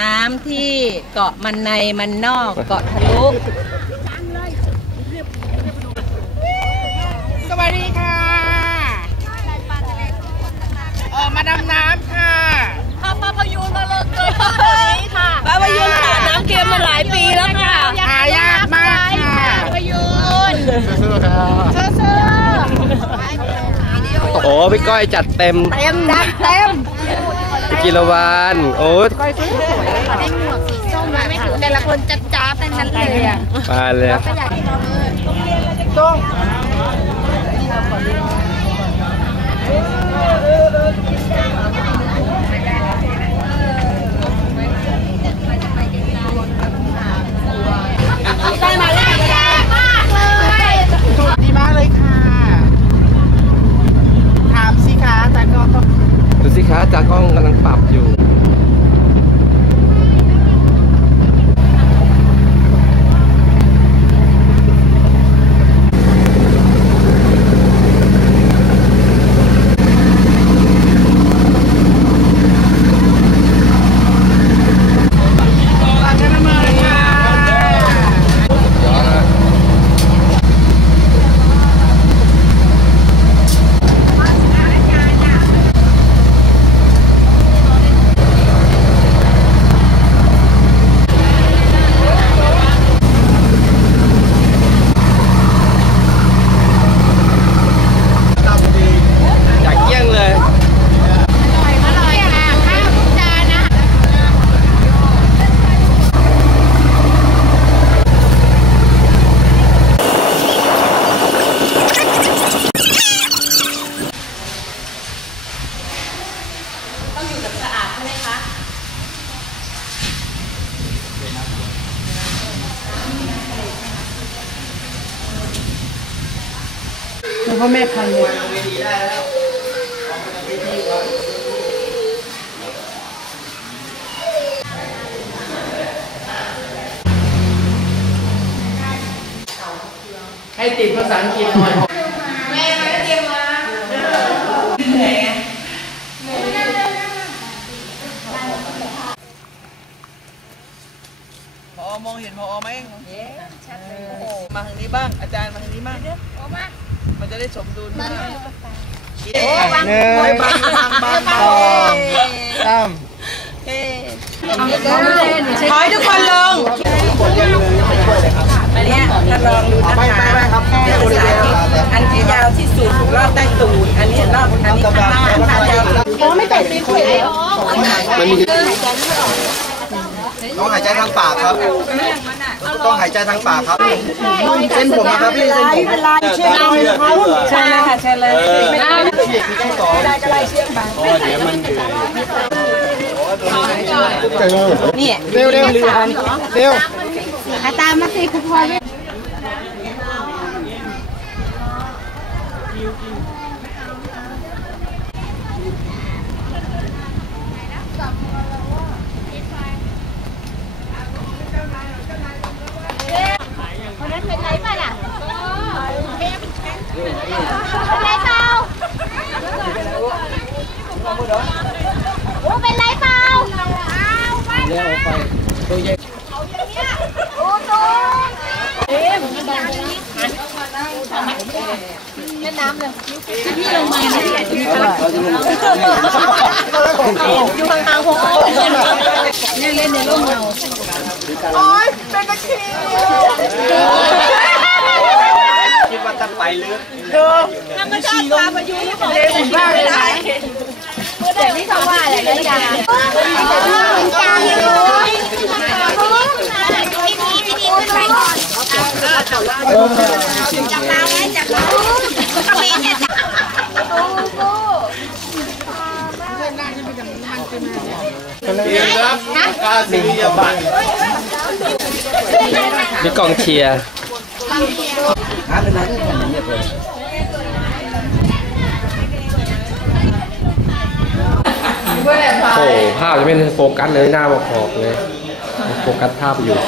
น้ำที่เกาะมันในมันนอกเกาะทะลุสวัสดีค่ะเออมาดำน้ำค่ะปลาพยูนมาเลยเกิดนี้ค่ะปลาพยูนหาน้ำเค็มมาหลายปีแล้วค่ะหายากมากค่ะพยูนโอ้พี่ก้อยจัดเต็มเต็มดักเต็ม กิโลวานโอ้ยแต่ละคนจัดจ้าเป็นนั้นเลยอะมาเลยได้มาแล้วมากเลย ดีมากเลยค่ะ ถามสิคะแต่ก็ต้อง ดูสิคะจากกล้องกำลังปรับอยู่ ตักกันมาเลยค่ะ อยากเกี้ยงเลย อร่อยค่ะข้าวทุกจานนะ ต้องอยู่แบบสะอาดใช่ไหมคะ แล้วก็แม่พันเลย ให้ ติดภาษาอังกฤษหน่อยพอมองเห็นพอไหมเห็นชัดเลยมาทางนี้บ้าง อาจารย์มาทางนี้บ้างมันจะได้สมดุลนะโอ้บางบางบางบางสองสามขอให้ทุกคนลงอัน เนี้ยท่านลองดูนะคะเนี่ยภาษาที่อันที่ยาวที่สุดรอบใต้ตูดอันนี้รอบอันนี้ข้างหน้าข้างยาวอ๋อไม่แต่ตีคุยเลยมันมีต้องหายใจทางปากครับ ต้องหายใจทางปากครับเส้นผมนะครับพี่เส้นผมเชิญเลยค่ะเชิญเลยต้องต่อนี่เร็วเร็วเร็วตามมาสิคุณพลอยคนนั้นเป็นไรป่ะล่ะเป็นไรเปล่าโอ้เป็นไรเปล่าเอาไปเร็ว ไปตัวใหญ่โอ้ตัวเอ็มเล่ น้ำเลยพี่ลงมาเนี่ยอยู่ห่างๆผมเนี่ยเล่นในร่มเงาโอ๊ยเป็นตะคิดว่าจะไปลึกธรรมชาติปลาพยูนที่บอกเลยบ้าเลยนะเดี๋ยวนี้เขาว่าอะไรนะยาเป็นจานเลยจับปลาไว้จับปลามีเนี่ยจับ เียรับกาศิริยบัตรมีกองเชียร์โอ้โหภาพจะไม่โฟกัสเลยหน้าบอกขอบเลย โฟกัสภาพอยู่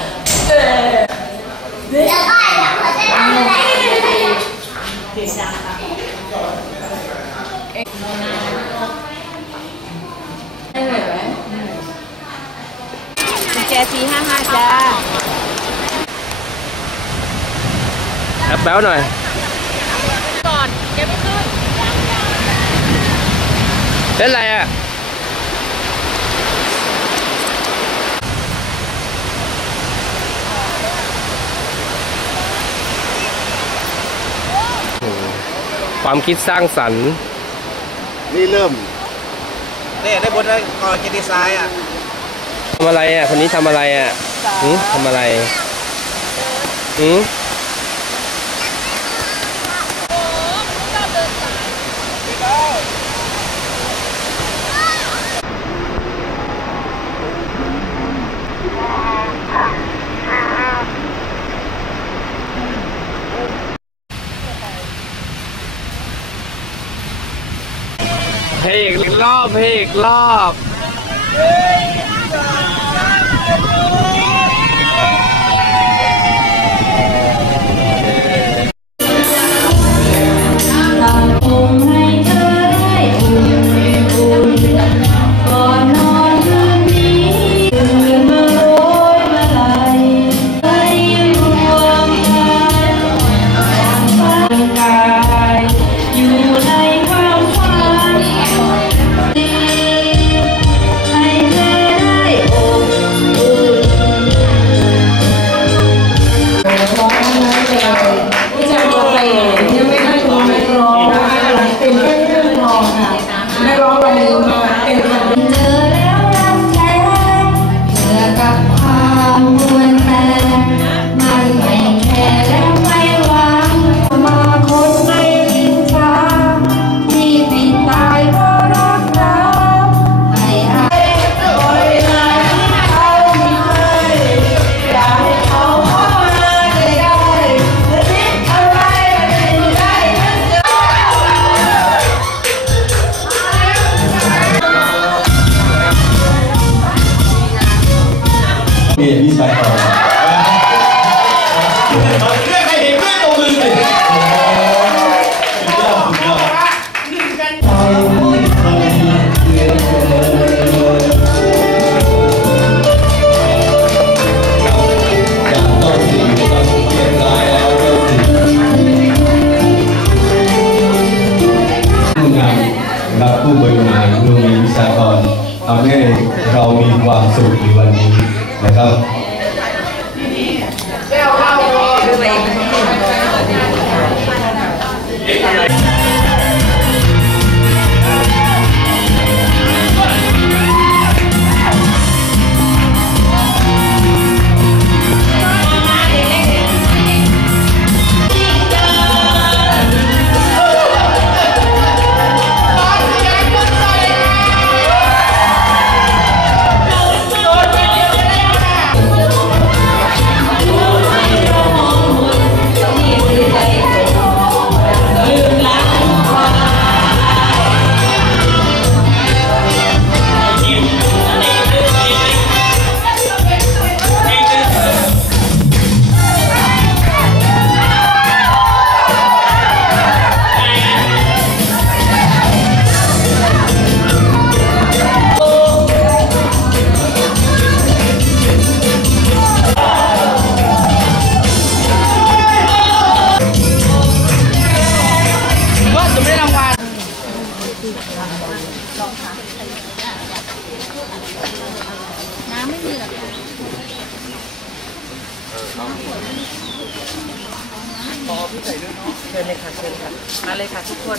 จ้าแอปแป๊วหน่อยก่อนแกไม่ขึ้นเล่นอะไรอะโอ้โหความคิดสร้างสรรค์ นี่เริ่ม นี่ได้บนได้กอกิติไซน์อะ ทำอะไรอะ คนนี้ทำอะไรอะหืมทำอะไรหืมเพลงอีกรอบเพลงอีกรอบ จะไม่ได้รางวัลพอพี่ใส่ด้วยเนาะเชิญเลยค่ะเชิญค่ะมาเลยค่ะทุกคน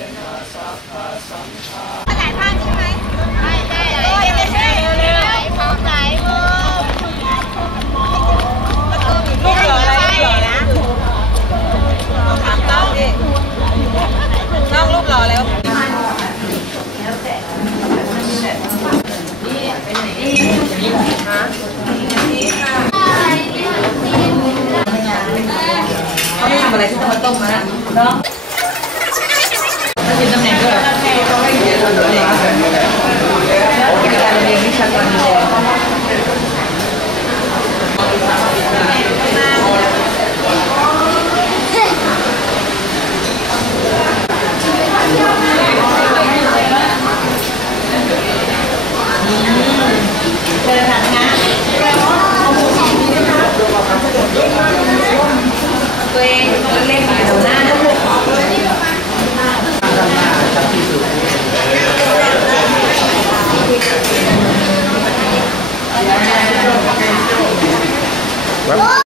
Dong, Mak. Dong. Masih What?